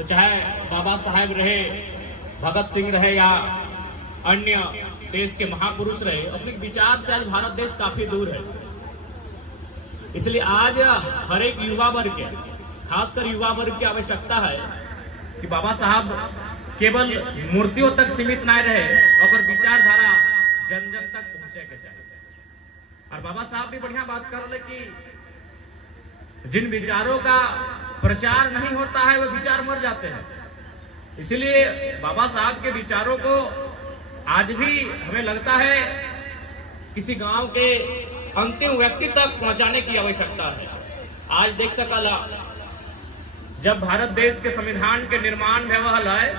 तो चाहे बाबा साहेब रहे, भगत सिंह रहे या अन्य देश के महापुरुष रहे, अपने विचार से आज भारत देश काफी दूर है। इसलिए आज हर एक युवा वर्ग के, खासकर युवा वर्ग की आवश्यकता है कि बाबा साहब केवल मूर्तियों तक सीमित न रहे और विचारधारा जन जन तक पहुंचे के चाहिए। और बाबा साहब भी बढ़िया बात कर रहे कि जिन विचारों का प्रचार नहीं होता है वो विचार मर जाते हैं। इसलिए बाबा साहब के विचारों को आज भी हमें लगता है किसी गांव के अंतिम व्यक्ति तक पहुंचाने की आवश्यकता है। आज देख सकला जब भारत देश के संविधान के निर्माण में वह है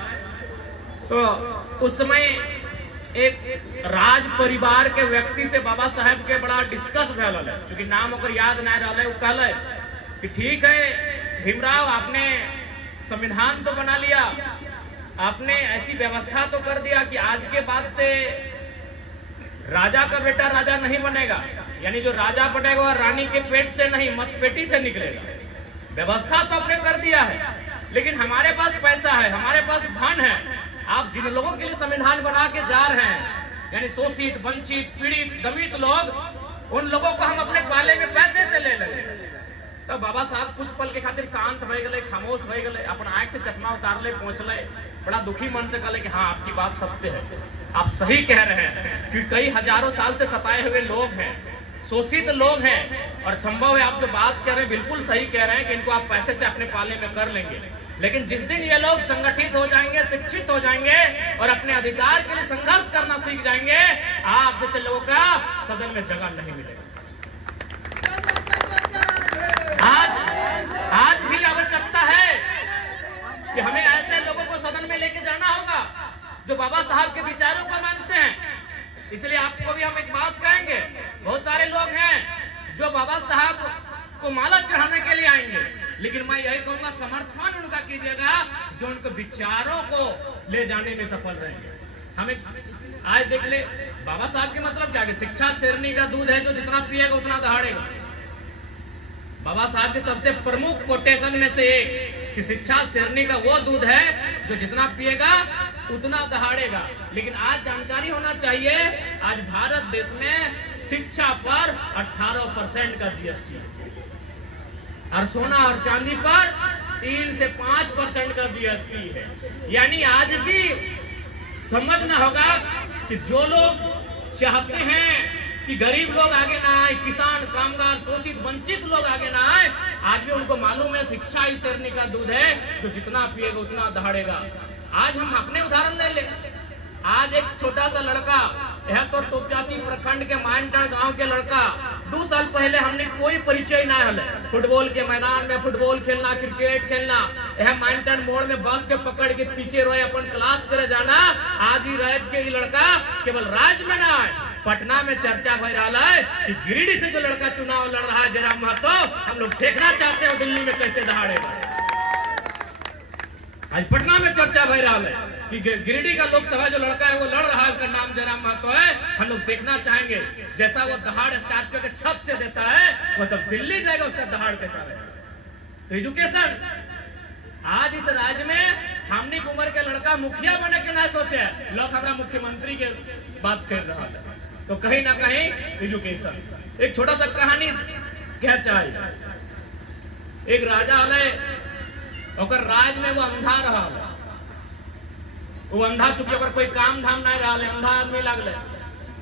तो उस समय एक राज परिवार के व्यक्ति से बाबा साहेब के बड़ा डिस्कस भल है, चूंकि नाम ओकर याद नहीं रहा। वो कहल कि ठीक है भीमराव, आपने संविधान तो बना लिया, आपने ऐसी व्यवस्था तो कर दिया कि आज के बाद से राजा का बेटा राजा नहीं बनेगा, यानी जो राजा बनेगा वह रानी के पेट से नहीं मतपेटी से निकलेगा। व्यवस्था तो आपने कर दिया है, लेकिन हमारे पास पैसा है, हमारे पास धन है। आप जिन लोगों के लिए संविधान बना के जा रहे हैं, यानी शोषित, वंचित, पीड़ित, दमित लोग, उन लोगों को हम अपने पाले में पैसे से ले लेंगे। तो बाबा साहब कुछ पल के खातिर शांत हो गए, खामोश हो गए, अपन आंख से चश्मा उतार ले, पहुंच ले, बड़ा दुखी मन से कहले कि हाँ आपकी बात सत्य है, आप सही कह रहे हैं कि कई हजारों साल से सताए हुए लोग हैं, शोषित लोग हैं, और संभव है आप जो बात कह रहे हैं बिल्कुल सही कह रहे हैं कि इनको आप पैसे से अपने पाले में कर लेंगे। लेकिन जिस दिन ये लोग संगठित हो जाएंगे, शिक्षित हो जाएंगे और अपने अधिकार के लिए संघर्ष करना सीख जाएंगे, आप जैसे लोगों का सदन में जगह नहीं मिलेगा। आज भी आवश्यकता है कि हमें ऐसे लोगों को सदन में लेके जाना होगा जो बाबा साहब के विचारों को मानते हैं। इसलिए आपको भी हम एक बात कहेंगे, बहुत सारे लोग हैं जो बाबा साहब को माला चढ़ाने के लिए आएंगे, लेकिन मैं यही कहूंगा समर्थन उनका कीजिएगा जो उनको विचारों को ले जाने में सफल रहेंगे। हमें आज देख ले, बाबा साहब के मतलब क्या है? शिक्षा शेरनी का दूध है, जो जितना पिएगा उतना दहाड़ेगा। बाबा साहब के सबसे प्रमुख कोटेशन में से एक कि शिक्षा शेरनी का वो दूध है जो जितना पिएगा उतना दहाड़ेगा। लेकिन आज जानकारी होना चाहिए, आज भारत देश में शिक्षा पर 18% का जीएसटी है और सोना और चांदी पर 3 से 5% का जीएसटी है। यानी आज भी समझना होगा कि जो लोग चाहते हैं कि गरीब लोग आगे ना आए, किसान, कामगार, शोषित, वंचित लोग आगे ना आए, आज भी उनको मालूम है शिक्षा ही शेरनी का दूध है जो जितना पिएगा उतना दहाड़ेगा। आज हम अपने उदाहरण ले ले, आज एक छोटा सा लड़का, यह तो तोपचाची प्रखंड के मानटन गांव के लड़का, 2 साल पहले हमने कोई परिचय ना हले, फुटबॉल के मैदान में फुटबॉल खेलना, क्रिकेट खेलना, यह मानटन मोड़ में बस के पकड़ के पीके रोए अपन क्लास करे जाना। आज ही राज्य के लड़का केवल राज्य में ना आए, पटना में चर्चा हो रहा है कि गिरिडीह से जो लड़का चुनाव लड़ रहा है जयराम महतो, हम लोग देखना चाहते हैं दिल्ली में कैसे दहाड़ेगा। आज पटना में चर्चा हो रहा है कि गिरिडीह का लोकसभा जो लड़का है वो लड़ रहा है, उसका नाम जयराम महतो है। हम लोग देखना चाहेंगे जैसा वो दहाड़ स्टार्ट करके छत से देता है, वो तब दिल्ली जाएगा, उसका दहाड़ कैसा रहेगा। तो एजुकेशन, आज इस राज्य में हमनी उम्र के लड़का मुखिया बने के ना सोचे, लोग हमारा मुख्यमंत्री के बात कर रहा है। तो कहीं ना कहीं एजुकेशन। एक छोटा सा कहानी क्या चाहिए, एक राजा है, और राज में वो अंधा रहा, वो अंधा चुके पर कोई काम धाम नहीं रहा, अंधा आदमी लगले,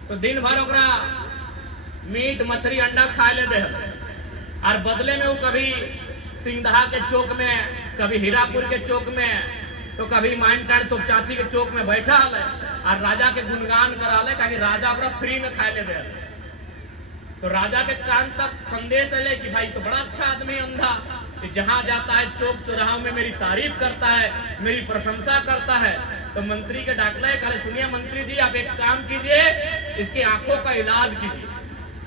तो दिन भर ओकरा मीट मछली अंडा खाए ले दे, और बदले में वो कभी सिंगदहा के चौक में, कभी हीरापुर के चौक में, तो कभी मानटान तो चाची के चौक में बैठा है और राजा के गुणगान करा ले, कि राजा ओकरा फ्री में खाए ले दे। तो राजा के कान तक संदेश ले कि भाई तो बड़ा अच्छा आदमी अंधा, कि जहां जाता है चौक चौराहा में मेरी तारीफ करता है, मेरी प्रशंसा करता है। तो मंत्री के डाकले कहे, सुनिए मंत्री जी, आप एक काम कीजिए, इसकी आंखों का इलाज कीजिए।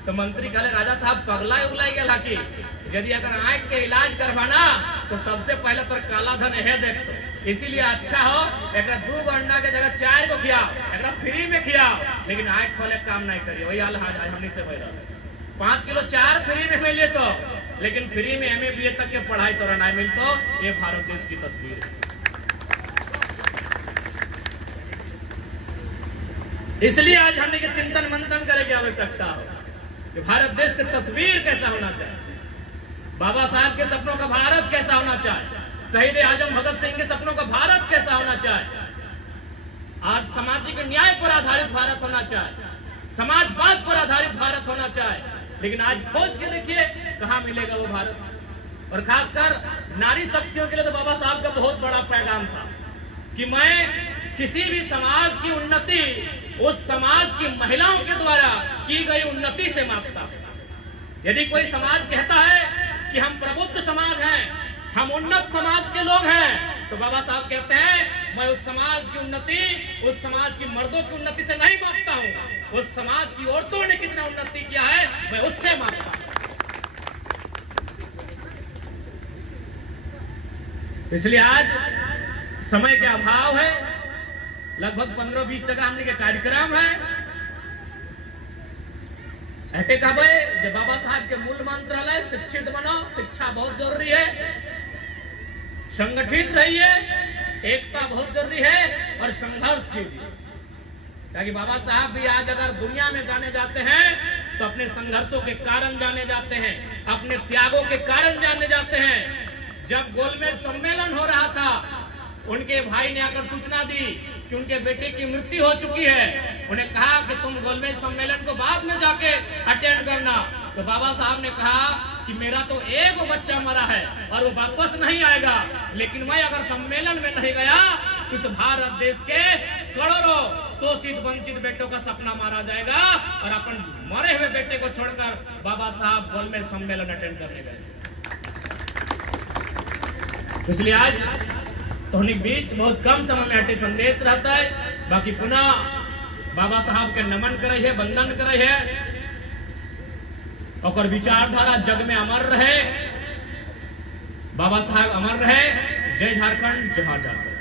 तो मंत्री कहे, राजा साहब पगला उगला गया कि यदि अगर आंख के इलाज करवाना तो सबसे पहले पर काला धन है देखो, इसीलिए अच्छा हो एक 2 अंडा के जगह 4 को खियाओ, एक फ्री में खियाओ, लेकिन आंख खोले काम नहीं करिए। वही हाल हमने से 5 किलो 4 फ्री में मिले तो, लेकिन फ्री में MA BA तक के पढ़ाई तो नहीं मिलतो। ये भारत देश की तस्वीर है। इसलिए आज हमने के चिंतन मंथन करे की आवश्यकता हो कि भारत देश की तस्वीर कैसा होना चाहिए, बाबा साहब के सपनों का भारत कैसा होना चाहिए, शहीद आजम भगत सिंह के सपनों का भारत कैसा होना चाहिए। आज सामाजिक न्याय पर आधारित भारत होना चाहिए, समाजवाद पर आधारित भारत होना चाहिए, लेकिन आज खोज के देखिए कहां मिलेगा वो भारत। और खासकर नारी शक्तियों के लिए तो बाबा साहब का बहुत बड़ा पैगाम था कि मैं किसी भी समाज की उन्नति उस समाज की महिलाओं के द्वारा की गई उन्नति से मापता हूं। यदि कोई समाज कहता है कि हम प्रबुद्ध समाज हैं, हम उन्नत समाज के लोग हैं, तो बाबा साहब कहते हैं मैं उस समाज की उन्नति उस समाज की मर्दों की उन्नति से नहीं मापता हूं, उस समाज की औरतों ने कितना उन्नति किया है मैं उससे मापता हूं। इसलिए आज समय के अभाव है, लगभग 15-20 जगह हमने के कार्यक्रम है। ऐटे कहा जब बाबा साहब के मूल मंत्रालय शिक्षित बनो, शिक्षा बहुत जरूरी है, संगठित रहिए, एकता बहुत जरूरी है और संघर्ष कीजिए। ताकि बाबा साहब भी आज अगर दुनिया में जाने जाते हैं तो अपने संघर्षों के कारण जाने जाते हैं, अपने त्यागों के कारण जाने जाते हैं। जब गोलमेज सम्मेलन हो रहा था, उनके भाई ने आकर सूचना दी कि उनके बेटे की मृत्यु हो चुकी है। उन्हें कहा कि तुम गोलमेज सम्मेलन को बाद में जाके अटेंड करना। तो बाबा साहब ने कहा कि मेरा तो एक बच्चा मरा है और वो वापस नहीं आएगा, लेकिन मैं अगर सम्मेलन में नहीं गया तो इस भारत देश के करोड़ों शोषित वंचित बेटों का सपना मारा जाएगा। और अपन मरे हुए बेटे को छोड़कर बाबा साहब गोलमेज सम्मेलन अटेंड करने गए। इसलिए आज तो बीच बहुत कम समय में अटे संदेश रहता है। बाकी पुनः बाबा साहब के नमन करे है, वंदन करे है, और विचारधारा जग में अमर रहे, बाबा साहब अमर रहे। जय झारखंड, जय झारखंड।